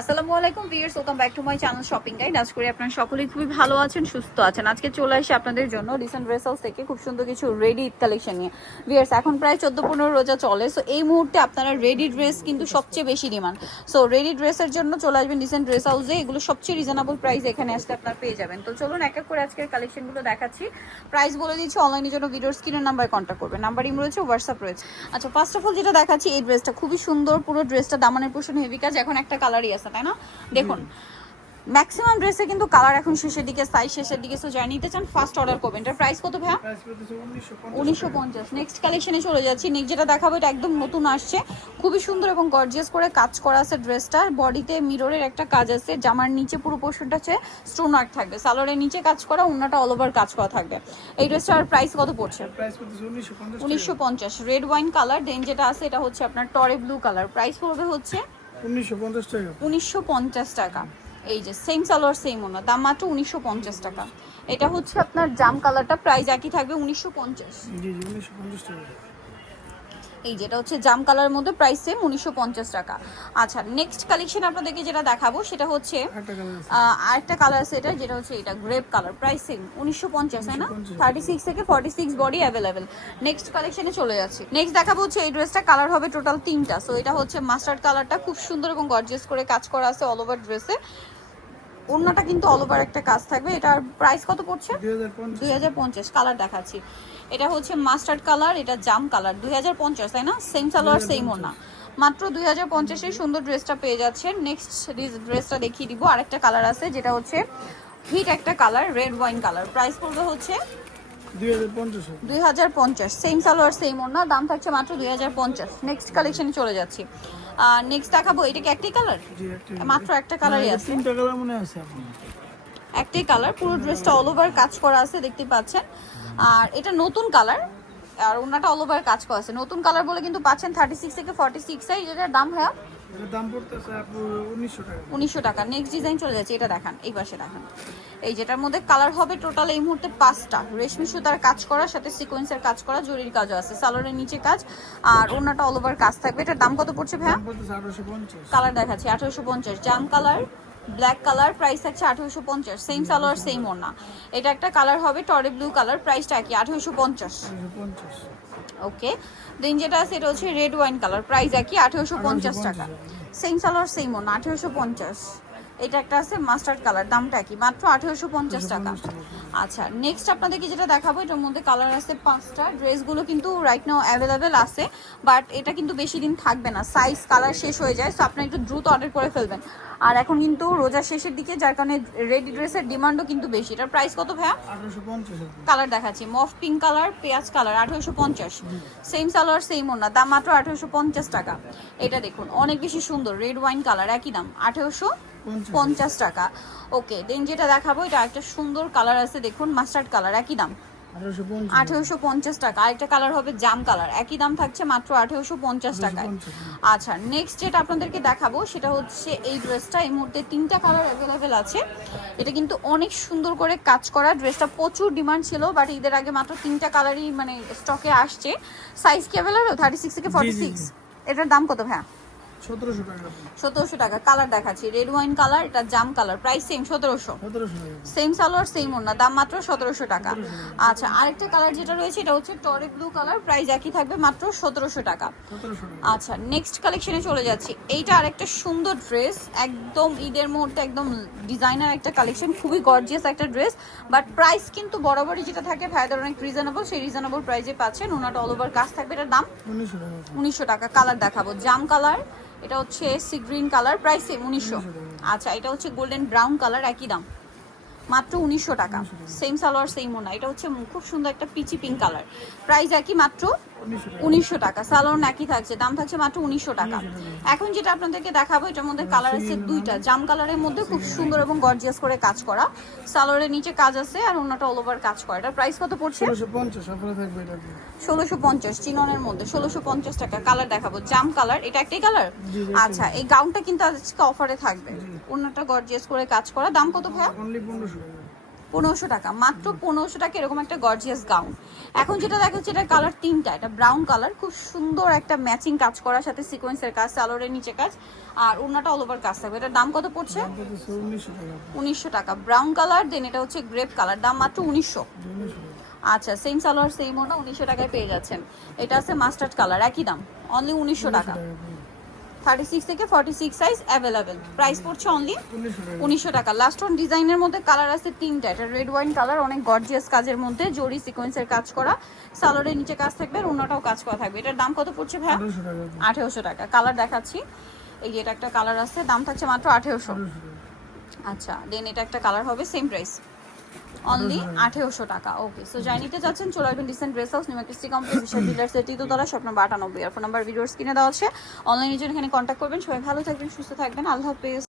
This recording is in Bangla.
আসসালামু আলাইকুম viewers, welcome back to my channel shopping guide. আজ করে আপনারা সকলেই খুবই ভালো আছেন, সুস্থ আছেন। আজকে চলে আসি আপনাদের জন্য রিসেন্ট ড্রেস হাউস থেকে খুব সুন্দর কিছু রেডি ঈদ কালেকশন নিয়ে। ভিউয়ার্স, এখন প্রায় 14-15 রোজা চলে, সো এই মুহূর্তে আপনারা রেডি ড্রেস কিন্তু সবচেয়ে বেশি ডিমান্ড। সো রেডি ড্রেসের জন্য চলে আসবেন রিসেন্ট ড্রেস হাউসে। এগুলো সবচেয়ে রিজনেবল প্রাইস এখানে আসলে আপনারা পেয়ে যাবেন। তো চলুন এক এক করে আজকের কালেকশনগুলো দেখাচ্ছি, প্রাইস বলে দিচ্ছি। অনলাইনের জন্য ভিডিওর স্ক্রিনের নাম্বার কন্ট্যাক্ট করবেন, নাম্বার ইম রয়েছে, হোয়াটসঅ্যাপ রয়েছে। আচ্ছা, ফার্স্ট অফ অল যেটা দেখাচ্ছি, এই ড্রেসটা খুবই সুন্দর, পুরো ড্রেসটা দামানের পোর্শন হেভি কাজ। এখন একটা কালারই আছে, তাই না? দেখুন, ম্যাক্সিমাম ড্রেসে কিন্তু কালার এখন শেষের দিকে, সাইজ শেষের দিকে। সো যারা নিতে চান ফার্স্ট অর্ডার করবেন। এটার প্রাইস কত ভাইয়া? 1950। নেক্সট কালেকশনে চলে যাচ্ছি। নেক্সট যেটা দেখাবো এটা একদম নতুন আসছে, খুবই সুন্দর এবং গর্জিয়াস করে কাজ করা আছে ড্রেসটার। বডিতে মিররের একটা কাজ আছে, জামার নিচে পুরো পোর্শনটা হচ্ছে স্টোন ওয়ার্ক থাকবে, সালোয়ারের নিচে কাজ করা, অন্যটা অল ওভার কাজ করা থাকবে। এই ড্রেসটার প্রাইস কত পড়ছে? 1950। Red wine colour. দেন যেটা আছে এটা হচ্ছে আপনার টরে ব্লু কালার। প্রাইস পড়বে হচ্ছে 1950 টাকা। 1950 টাকা। এই যে সেম সালোয়ার সেম ওনা, দাম মাত্র 1950 টাকা। এটা হচ্ছে আপনার জাম কালারটা, প্রাইস একই থাকবে 1950। জি জি 1950 টাকা। এই যেটা হচ্ছে জাম কালারের মধ্যে, প্রাইস সেম 1950 টাকা। আচ্ছা, নেক্সট কালেকশন আপনাদেরকে যেটা দেখাবো সেটা হচ্ছে আরেকটা কালার আছে এটা, যেটা হচ্ছে এটা গ্রেপ কালার। প্রাইস সেম 1950, তাই না? 36 থেকে 46 বডি অ্যাভেলেবেল। নেক্সট কালেকশনে চলে যাচ্ছি। নেক্সট দেখাবো হচ্ছে এই ড্রেসটা, কালার হবে টোটাল 3টা। সো এটা হচ্ছে মাস্টার্ড কালারটা, খুব সুন্দর এবং গর্জিয়াস করে কাজ করা আছে অল ওভার ড্রেসে। অন্যটা কিন্তু অল ওভার একটা কাজ থাকবে। এটার প্রাইস কত পড়ছে? 2050। কালার দেখাচ্ছি, এটা হচ্ছে মাস্টার্ড কালার, এটা জাম কালার। 2050, তাই না? সেম সালোয়ার সেম ওনা, মাত্র 2050 এই সুন্দর ড্রেসটা পেয়ে যাচ্ছেন। নেক্সট ড্রেসটা দেখিয়ে দিব। আরেকটা কালার আছে যেটা হচ্ছে হিট একটা colour, red wine colour. Price পড়বে হচ্ছে 2050। সেম সালোয়ার সেম ওনা, দাম থাকছে মাত্র 2050। নেক্সট কালেকশনে চলে যাচ্ছি। নেক্সট দেখাবো, এটা কি একটাই কালার? মাত্র একটা কালারই আছে, তিনটা কালার মনে আছে আপনার? একটাই কালার। পুরো ড্রেসটা অল ওভার কাজ করা আছে, দেখতে পাচ্ছেন। আর এটা নতুন কালার, আর ওনাটা অল ওভার কাজ করা আছে। নতুন কালার বলে কিন্তু পাচ্ছেন 36 থেকে 46 সাইজ। এটার দাম ভাইয়া এর দাম পড়তেছে আপু 1900 টাকা। 1900 টাকা। নেক্সট ডিজাইন চলে যাচ্ছে, এটা দেখান, এই পাশে দেখান। এই যেটার মধ্যে কালার হবে টোটাল এই মুহূর্তে 5টা। রেশমি সুতার কাজ করার সাথে সিকোয়েন্সের কাজ করা, জরির কাজও আছে, সালোয়ারের নিচে কাজ, আর ওনাটা অল ওভার কাজ থাকবে। এটার দাম কত পড়ছে ভাইয়া? দাম পড়তেছে 1850। কালার দেখাচ্ছি 1850, জাম কালার, ব্ল্যাক কালার। প্রাইস থাকছে 1850। সেম সালোয়ার সেম ওড়না। এটা একটা কালার হবে টরে ব্লু কালার, প্রাইসটা কি? 1850। ওকে। দেন যেটা আছে এটা হচ্ছে রেড ওয়াইন কালার, প্রাইস একই 1850 টাকা। সেম সালোয়ার সেম ওড়না, 1850। এটা একটা আছে মাস্টার্ড কালার, দামটা কি? মাত্র 1850 টাকা। আচ্ছা, নেক্সট আপনাদেরকে যেটা দেখাবো, এটার মধ্যে কালার আছে 5টা। ড্রেসগুলো কিন্তু রাইট নাও অ্যাভেলেবেল আছে, বাট এটা কিন্তু বেশি দিন থাকবে না, সাইজ কালার শেষ হয়ে যায়। সো আপনারা একটু দ্রুত অর্ডার করে ফেলবেন। আর এখন কিন্তু রোজা শেষের দিকে, যার কারণে রেডি ড্রেসের ডিমান্ডও কিন্তু বেশি। এটার প্রাইস কত ভাইয়া? 1850। কালার দেখাচ্ছি, মফ পিঙ্ক কালার, পেঁয়াজ কালার, 1850। সেম সালোয়ার সেম ওড়না, দাম মাত্র 1850 টাকা। এটা দেখুন, অনেক বেশি সুন্দর, রেড ওয়াইন কালার, একই দাম 1850 টাকা। ওকে। দেন যেটা দেখাবো, এটা একটা সুন্দর কালার আছে, দেখুন মাস্টার্ড কালার, একই দাম 1850 টাকা। আরেকটা কালার হবে জাম কালার, একই দাম থাকছে মাত্র 1850 টাকায়। আচ্ছা, নেক্সট যেটা আপনাদেরকে দেখাবো সেটা হচ্ছে এই ড্রেসটা। এই মুহূর্তে 3টা কালার অ্যাভেলেবেল আছে। এটা কিন্তু অনেক সুন্দর করে কাজ করা, ড্রেসটা প্রচুর ডিমান্ড ছিল, বাট ঈদের আগে মাত্র 3টা কালারই মানে স্টকে আসছে। সাইজ কি অ্যাভেলেবেল? 36 থেকে 46। এটার দাম কত ভাইয়া? 1700 টাকা। 1700 টাকা। কালার দেখাচ্ছি, রেড ওয়াইন কালার, এটা জাম কালার, প্রাইস সেম 1700। 1700 টাকা। সেম সালোয়ার সেম ওড়না, দাম মাত্র 1700 টাকা। আচ্ছা, আরেকটা কালার যেটা রয়েছে এটা হচ্ছে টরে ব্লু কালার, প্রাইস একই থাকবে মাত্র 1700 টাকা। 1700 টাকা। আচ্ছা, নেক্সট কালেকশনে চলে যাচ্ছি। এইটা আরেকটা সুন্দর ড্রেস, একদম ঈদের মুহূর্তে একদম ডিজাইনার একটা কালেকশন, খুবই গর্জিয়াস একটা ড্রেস, বাট প্রাইস কিন্তু বরাবরই যেটা থাকে ভাইদের অনেক রিজনেবল, সেই রিজনেবল প্রাইসে পাচ্ছেন। ওনাটা অল ওভার কাজ থাকবে। এটার দাম 1900 টাকা। 1900 টাকা। কালার দেখাবো, জাম কালার, এটা হচ্ছে সি গ্রিন কালার, প্রাইস 1900। আচ্ছা, এটা হচ্ছে গোল্ডেন ব্রাউন কালার, একই দাম মাত্র 1900 টাকা। সেম সালোয়ার সেম ওনা। এটা হচ্ছে খুব সুন্দর একটা পিচি পিঙ্ক কালার, প্রাইস একই মাত্র 1900 টাকা। সালোয়ার একই থাকছে, দাম থাকছে মাত্র 1900 টাকা। এখন যেটা আপনাদেরকে দেখাবো, এটার মধ্যে কালার আছে 2টা। জাম কালারের মধ্যে খুব সুন্দর এবং গর্জিয়াস করে কাজ করা, সালোয়ারের নিচে কাজ আছে, আর ওনাটা অল ওভার কাজ করা। এটার প্রাইস কত পড়ছে? 1650 অফারে থাকবে এটা। 1650 চিননের মধ্যে 1650 টাকা। কালার দেখাবো, জাম কালার, এটা একটাই কালার। আচ্ছা, এই গাউনটা কিন্তু আজকে অফারে থাকবে, ওনাটা গর্জিয়াস করে কাজ করা। দাম কত ভাইয়া? অনলি 1500 টাকা। 1500 টাকা, মাত্র 1500 টাকা এরকম একটা গর্জিয়াস গাউন। এখন যেটা দেখাচ্ছে এটার কালার তিনটা, এটা ব্রাউন কালার, খুব সুন্দর একটা ম্যাচিং কাজ করার সাথে সিকোয়েন্সের কাজ, সালোয়ারের নিচে কাজ, আর ওড়নাটা অল ওভার কাজ থাকবে। এটার দাম কত পড়ছে? দাম পড়তেছে 1900 টাকা। 1900 টাকা। ব্রাউন কালার, দেন এটা হচ্ছে গ্রেপ কালার, দাম মাত্র 1900। 1900 টাকা। আচ্ছা, সেম সালোয়ার সেম ওড়না, 1900 টাকায় পেয়ে যাচ্ছেন। এটা আছে মাস্টার্ড কালার, একই দাম, অনলি 1900 টাকা। 36 থেকে 46 সাইজ অ্যাভেলেবেল, প্রাইস পড়ছে অনলি 1900 টাকা। লাস্ট ওয়ান ডিজাইনের মধ্যে কালার আছে তিনটা, এটা রেড ওয়াইন কালার, অনেক গর্জিয়াস কাজের মধ্যে জরি সিকোয়েন্সের কাজ করা, সালোয়ারের নিচে কাজ থাকবে, আর ওড়নাটাও কাজ করা থাকবে। এটার দাম কত পড়ছে ভাই? 1800 টাকা। কালার দেখাচ্ছি, এই যে এটা একটা কালার আছে, দাম থাকছে মাত্র 1800। আচ্ছা, দেন এটা একটা কালার হবে, সেম প্রাইস, অনলি 1800 টাকা। ওকে, সো যাই নিতে যাচ্ছেন চলে আসবেন decent dress house, new market complex, বিশাল ডিলার্সের তৃতীয়তলা, শপ নম্বর 98। আর ফোন নাম্বার ভিডিওর স্ক্রিনে দেওয়া আছে, অনলাইনের জন্য এখানে কন্ট্যাক্ট করবেন। সবাই ভালো থাকবেন, সুস্থ থাকবেন, আল্লাহ হাফেজ।